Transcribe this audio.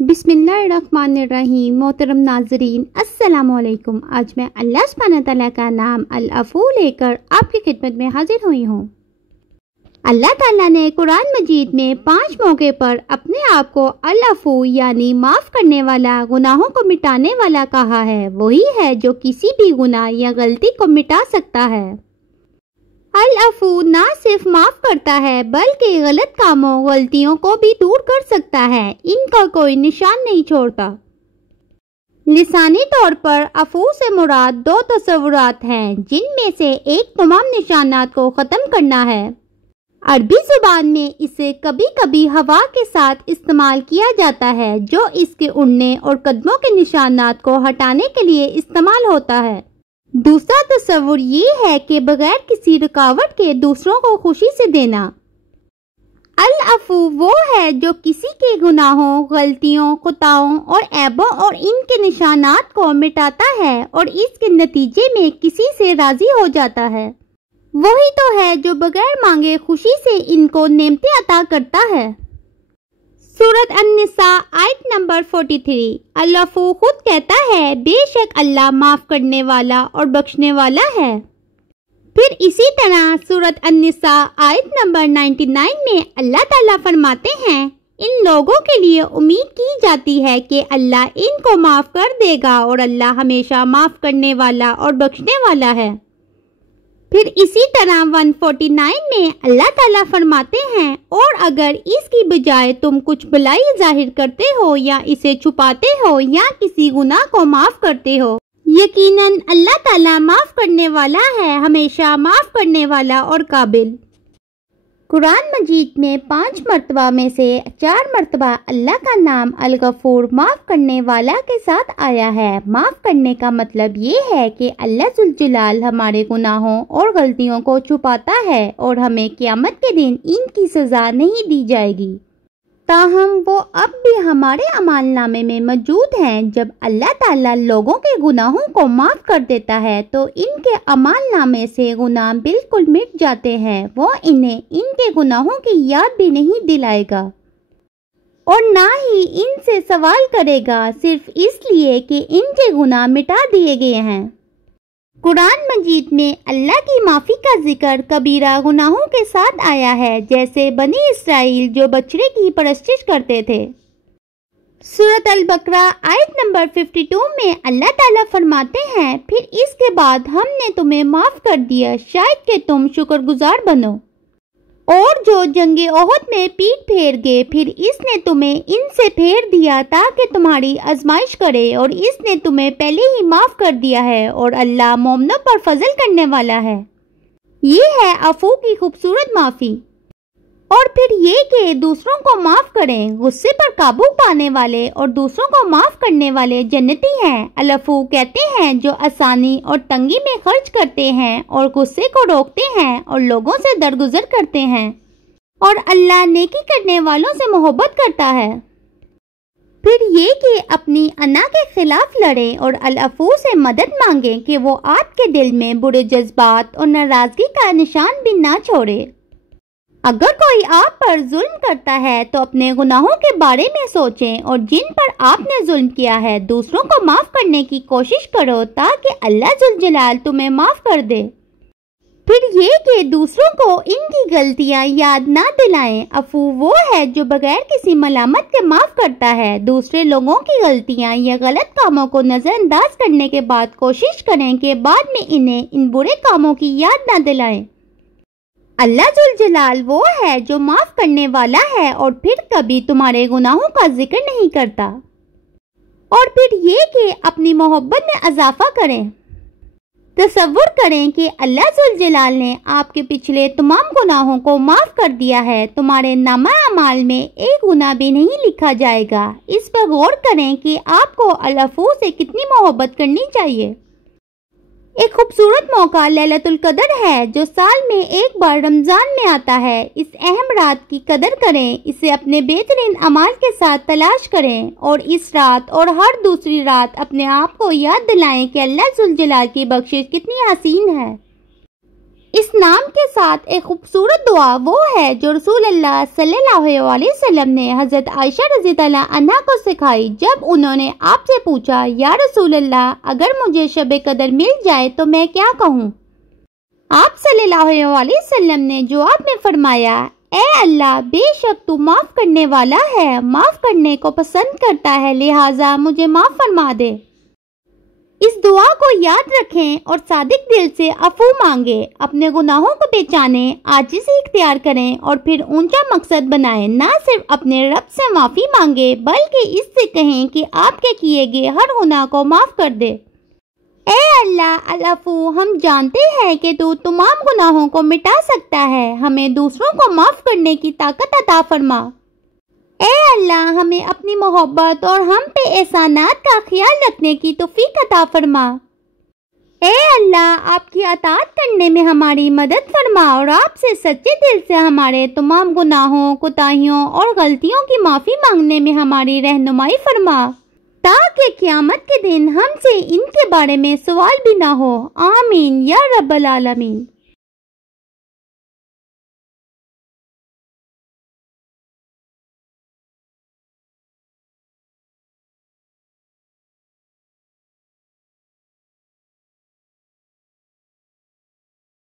بسم اللہ الرحمن الرحیم۔ محترم ناظرین السلام علیکم۔ آج میں اللہ سبحانہ تعالیٰ کا نام العفو لے کر آپ کی خدمت میں حاضر ہوئی ہوں۔ اللہ تعالیٰ نے قرآن مجید میں 5 موقع پر اپنے آپ کو العفو یعنی معاف کرنے والا، گناہوں کو مٹانے والا کہا ہے۔ وہی ہے جو کسی بھی گناہ یا غلطی کو مٹا سکتا ہے۔ العفو نہ صرف معاف کرتا ہے بلکہ غلط کاموں، غلطیوں کو بھی دور کر سکتا ہے، ان کا کوئی نشان نہیں چھوڑتا۔ لسانی طور پر عفو سے مراد 2 تصورات ہیں، جن میں سے ایک تمام نشانات کو ختم کرنا ہے۔ عربی زبان میں اسے کبھی کبھی ہوا کے ساتھ استعمال کیا جاتا ہے، جو اس کے اڑنے اور قدموں کے نشانات کو ہٹانے کے لیے استعمال ہوتا ہے۔ دوسرا تصور یہ ہے کہ بغیر کسی رکاوٹ کے دوسروں کو خوشی سے دینا۔ العفو وہ ہے جو کسی کے گناہوں، غلطیوں، خطاؤں اور عیبوں اور ان کے نشانات کو مٹاتا ہے اور اس کے نتیجے میں کسی سے راضی ہو جاتا ہے۔ وہی تو ہے جو بغیر مانگے خوشی سے ان کو نعمتیں عطا کرتا ہے۔ سورۃ النساء آیت نمبر 43۔ العفو خود کہتا ہے، بے شک اللہ معاف کرنے والا اور بخشنے والا ہے۔ پھر اسی طرح سورۃ النساء آیت نمبر 99 میں اللہ تعالیٰ فرماتے ہیں، ان لوگوں کے لیے امید کی جاتی ہے کہ اللہ ان کو معاف کر دے گا اور اللہ ہمیشہ معاف کرنے والا اور بخشنے والا ہے۔ پھر اسی طرح 149 میں اللہ تعالیٰ فرماتے ہیں، اور اگر اس کی بجائے تم کچھ بھلائی ظاہر کرتے ہو یا اسے چھپاتے ہو یا کسی گناہ کو معاف کرتے ہو، یقیناً اللہ تعالیٰ معاف کرنے والا ہے، ہمیشہ معاف کرنے والا اور قابل۔ قرآن مجید میں 5 مرتبہ میں سے 4 مرتبہ اللہ کا نام الغفور معاف کرنے والا کے ساتھ آیا ہے۔ معاف کرنے کا مطلب یہ ہے کہ اللہ ذوالجلال ہمارے گناہوں اور غلطیوں کو چھپاتا ہے اور ہمیں قیامت کے دن ان کی سزا نہیں دی جائے گی، تاہم وہ اب بھی ہمارے اعمال نامے میں موجود ہیں۔ جب اللہ تعالیٰ لوگوں کے گناہوں کو معاف کر دیتا ہے تو ان کے اعمال نامے سے گناہ بالکل مٹ جاتے ہیں، وہ انہیں ان کے گناہوں کی یاد بھی نہیں دلائے گا اور نہ ہی ان سے سوال کرے گا، صرف اس لیے کہ ان کے گناہ مٹا دیے گئے ہیں۔ قرآن مجید میں اللہ کی معافی کا ذکر کبیرہ گناہوں کے ساتھ آیا ہے، جیسے بنی اسرائیل جو بچڑے کی پرستش کرتے تھے۔ سورۃ البقرہ آیت نمبر 52 میں اللہ تعالیٰ فرماتے ہیں، پھر اس کے بعد ہم نے تمہیں معاف کر دیا، شاید کہ تم شکر گزار بنو۔ اور جو جنگ احد میں پیٹ پھیر گئے، پھر اس نے تمہیں ان سے پھیر دیا تاکہ تمہاری آزمائش کرے، اور اس نے تمہیں پہلے ہی معاف کر دیا ہے، اور اللہ مومنوں پر فضل کرنے والا ہے۔ یہ ہے عفو کی خوبصورت معافی۔ اور پھر یہ کہ دوسروں کو معاف کریں، غصے پر قابو پانے والے اور دوسروں کو معاف کرنے والے جنتی ہیں۔ العفو کہتے ہیں جو آسانی اور تنگی میں خرچ کرتے ہیں اور غصے کو روکتے ہیں اور لوگوں سے درگزر کرتے ہیں، اور اللہ نیکی کرنے والوں سے محبت کرتا ہے۔ پھر یہ کہ اپنی انا کے خلاف لڑیں اور العفو سے مدد مانگیں کہ وہ آپ کے دل میں برے جذبات اور ناراضگی کا نشان بھی نہ چھوڑے۔ اگر کوئی آپ پر ظلم کرتا ہے تو اپنے گناہوں کے بارے میں سوچیں اور جن پر آپ نے ظلم کیا ہے دوسروں کو معاف کرنے کی کوشش کرو تاکہ اللہ ذوالجلال تمہیں معاف کر دے۔ پھر یہ کہ دوسروں کو ان کی غلطیاں یاد نہ دلائیں۔ عفو وہ ہے جو بغیر کسی ملامت کے معاف کرتا ہے۔ دوسرے لوگوں کی غلطیاں یا غلط کاموں کو نظر انداز کرنے کے بعد کوشش کریں کہ بعد میں انہیں ان برے کاموں کی یاد نہ دلائیں۔ اللہ ذوالجلال وہ ہے جو معاف کرنے والا ہے اور پھر کبھی تمہارے گناہوں کا ذکر نہیں کرتا۔ اور پھر یہ کہ اپنی محبت میں اضافہ کریں۔ تصور کریں کہ اللہ ذوالجلال نے آپ کے پچھلے تمام گناہوں کو معاف کر دیا ہے، تمہارے نامہ اعمال میں ایک گناہ بھی نہیں لکھا جائے گا۔ اس پر غور کریں کہ آپ کو العفو سے کتنی محبت کرنی چاہیے۔ ایک خوبصورت موقع لیلۃ القدر ہے جو سال میں ایک بار رمضان میں آتا ہے۔ اس اہم رات کی قدر کریں، اسے اپنے بہترین اعمال کے ساتھ تلاش کریں، اور اس رات اور ہر دوسری رات اپنے آپ کو یاد دلائیں کہ اللہ ذوالجلال کی بخشش کتنی حسین ہے۔ اس نام کے ساتھ ایک خوبصورت دعا وہ ہے جو رسول اللہ صلی اللہ علیہ وسلم نے حضرت عائشہ رضی اللہ عنہا کو سکھائی جب انہوں نے آپ سے پوچھا یا رسول اللہ اگر مجھے شب قدر مل جائے تو میں کیا کہوں؟ آپ صلی اللہ علیہ وسلم نے جواب میں فرمایا اے اللہ بے شک تو معاف کرنے والا ہے، معاف کرنے کو پسند کرتا ہے، لہٰذا مجھے معاف فرما دے۔ اس دعا کو یاد رکھیں اور صادق دل سے عفو مانگیں، اپنے گناہوں کو پہچانیں، عاجزی اختیار کریں اور پھر اونچا مقصد بنائیں۔ نہ صرف اپنے رب سے معافی مانگیں بلکہ اس سے کہیں کہ آپ کے کیے گئے ہر گناہ کو معاف کر دے۔ اے اللہ العفو، ہم جانتے ہیں کہ تو تمام گناہوں کو مٹا سکتا ہے، ہمیں دوسروں کو معاف کرنے کی طاقت عطا فرما۔ اے اللہ ہمیں اپنی محبت اور ہم پہ احسانات کا خیال رکھنے کی توفیق عطا فرما۔ اے اللہ آپ کی اطاعت کرنے میں ہماری مدد فرما اور آپ سے سچے دل سے ہمارے تمام گناہوں، کوتاہیوں اور غلطیوں کی معافی مانگنے میں ہماری رہنمائی فرما تاکہ قیامت کے دن ہم سے ان کے بارے میں سوال بھی نہ ہو۔ آمین یا رب العالمین۔